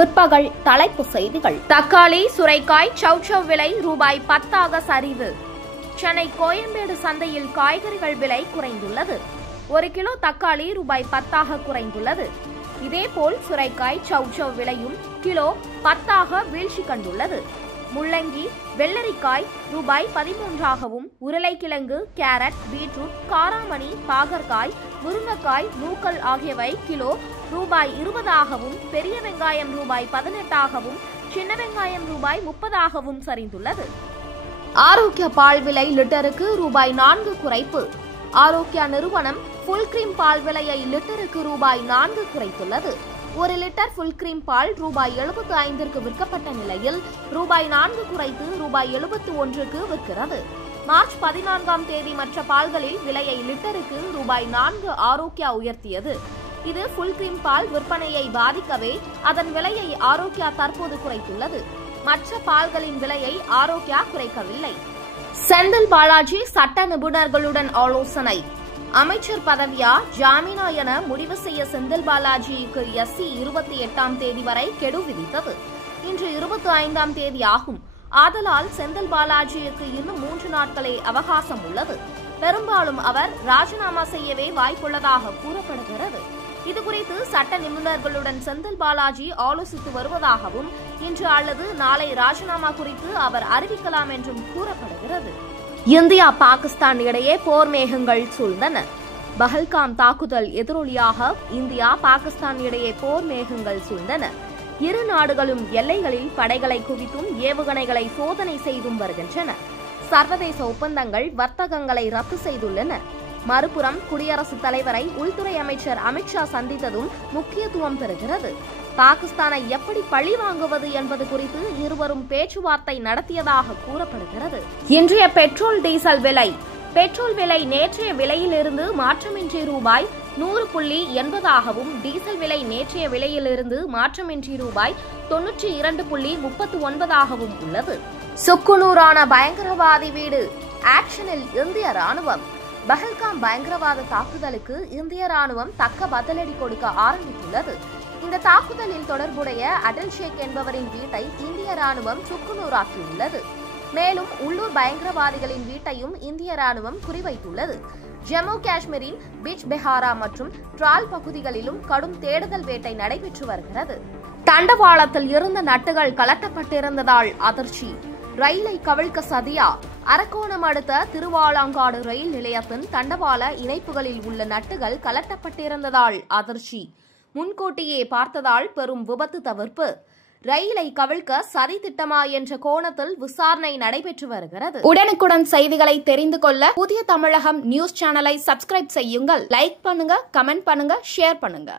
பிற்பகல் தலைப்புச் செய்திகள். தக்காளி, சுரைக்காய், சௌசௌ விலை ரூபாய் 10 சரிவு. சென்னை கோயம்பேடு சந்தையில் காய்கறிகள் விலை குறைந்துள்ளது. 1 கிலோ தக்காளி ரூபாய் 10 குறைந்துள்ளது. இதேபோல் சுரைக்காய், சௌசௌ விலையும் கிலோ 10 வீழ்ச்சி கண்டுள்ளது. முள்ளங்கி, வெள்ளரிக்காய் ரூபாய் 13 உருளைக்கிழங்கு, கேரட், பீட்ரூட், காராமணி, பாகற்காய், முருங்கைக்காய், நூக்கல் ஆகியவை கிலோ ரூபாய் 20 பெரிய வெங்காயம் ரூபாய் 18 சின்ன வெங்காயம் ரூபாய் 30 சரிந்துள்ளது. ஆரோக்கிய பால் விலை லிட்டருக்கு ரூபாய் 4 குறைப்பு. ஆரோக்கியா நிறுவனம் ஃபுல் கிரீம் பால் விலையை லிட்டருக்கு ரூபாய் 4 குறைத்துள்ளது. 1 லிட்டர் ஃபுல் கிரீம் பால் ரூபாய் 75 விற்கப்பட்ட நிலையில் ரூபாய் 4 குறைத்து ரூபாய் 71 விற்கிறது. மார்ச் 14 மற்ற பால்களில் விலையை லிட்டருக்கு ரூபாய் 4 ஆரோக்கியா உயர்த்தியது. இது ஃபுல் கிரீம் பால் விற்பனையை பாதிக்கவே அதன் விலையை ஆரோக்கியா தற்போது குறைத்துள்ளது. மற்ற பால்களின் விலையை ஆரோக்கியா குறைக்கவில்லை. செந்தில் பாலாஜி சட்ட நிபுணர்களுடன் ஆலோசனை. அமைச்சர் பதவியா ஜாமீனா என முடிவு செய்ய செந்தில் பாலாஜிக்கு SC 28 வரை கெடு விதித்தது. இன்று 25 ஆகும். ஆதலால் செந்தில் பாலாஜிக்கு இன்னும் 3 நாட்களே அவகாசம் உள்ளது. பெரும்பாலும் அவர் ராஜினாமா செய்யவே வாய்ப்புள்ளதாக கூறப்படுகிறது. இதுகுறித்து சட்ட நிபுணர்களுடன் செந்தில் பாலாஜி ஆலோசித்து வருவதாகவும் இன்று அல்லது நாளை ராஜினாமா குறித்து அவர் அறிவிக்கலாம் என்றும் கூறப்படுகிறது. இந்தியா பாகிஸ்தான் இடையே போர் மேகங்கள் சூழ்ந்தன. பஹல்காம் தாக்குதல் எதிரொலியாக இந்தியா பாகிஸ்தான் இடையே போர் மேகங்கள் சூழ்ந்தன. இரு நாடுகளும் எல்லைகளில் படைகளை குவித்தும் ஏவுகணைகளை சோதனை செய்தும் வருகின்றன. சர்வதேச ஒப்பந்தங்கள், வர்த்தகங்களை ரத்து செய்துள்ளன. மறுபுறம் குடியரசுத் தலைவரை உள்துறை அமைச்சர் அமித்ஷா சந்தித்ததும் முக்கியத்துவம் பெறுகிறது. பாகிஸ்தானை எப்படி பழி வாங்குவது என்பது குறித்து இருவரும் பேச்சுவார்த்தை நடத்தியதாக கூறப்படுகிறது. இன்றைய பெட்ரோல், டீசல் விலை. பெட்ரோல் விலை நேற்றைய விலையிலிருந்து மாற்றமின்றி ரூபாய் 100.80, டீசல் விலை நேற்றைய விலையிலிருந்து மாற்றமின்றி ரூபாய் 92.39 உள்ளது. சுக்குநூறான பயங்கரவாதி வீடு. ஆக்ஷனில் இந்திய ராணுவம். பஹல்காம் பயங்கரவாத தாக்குதலுக்கு இந்திய ராணுவம் தக்க பதிலடி கொடுக்க ஆரம்பித்துள்ளது. இந்த தாக்குதலில் தொடர்புடைய அடல் ஷேக் என்பவரின் வீட்டை இந்திய ராணுவம் சுக்குநூறாக்கியுள்ளது. மேலும் உள்ளூர் பயங்கரவாதிகளின் வீட்டையும் இந்திய ராணுவம் குறிவைத்துள்ளது. ஜம்மு காஷ்மீரின் பிஜ் பெஹாரா மற்றும் டிரால் பகுதிகளிலும் கடும் தேடுதல் வேட்டை நடைபெற்று வருகிறது. தண்டவாளத்தில் இருந்த நட்டுகள் கலட்டப்பட்டிருந்ததால் அதிர்ச்சி. ரயிலை கவிழ்க்க சதியா. அரக்கோணம் அடுத்த திருவாலாங்காடு ரயில் நிலையத்தின் தண்டவாள இணைப்புகளில் உள்ள நட்டுகள் கலட்டப்பட்டிருந்ததால் அதிர்ச்சி. முன்கூட்டியே பார்த்ததால் பெரும் விபத்து தவிர்ப்பு. ரயிலை கவிழ்க்க சதி திட்டமா என்ற கோணத்தில் விசாரணை நடைபெற்று வருகிறது. உடனுக்குடன் செய்திகளை தெரிந்து கொள்ள புதிய தமிழகம் நியூஸ் சேனலை சப்ஸ்கிரைப் செய்யுங்கள். லைக் பண்ணுங்க, கமெண்ட் பண்ணுங்க, ஷேர் பண்ணுங்க.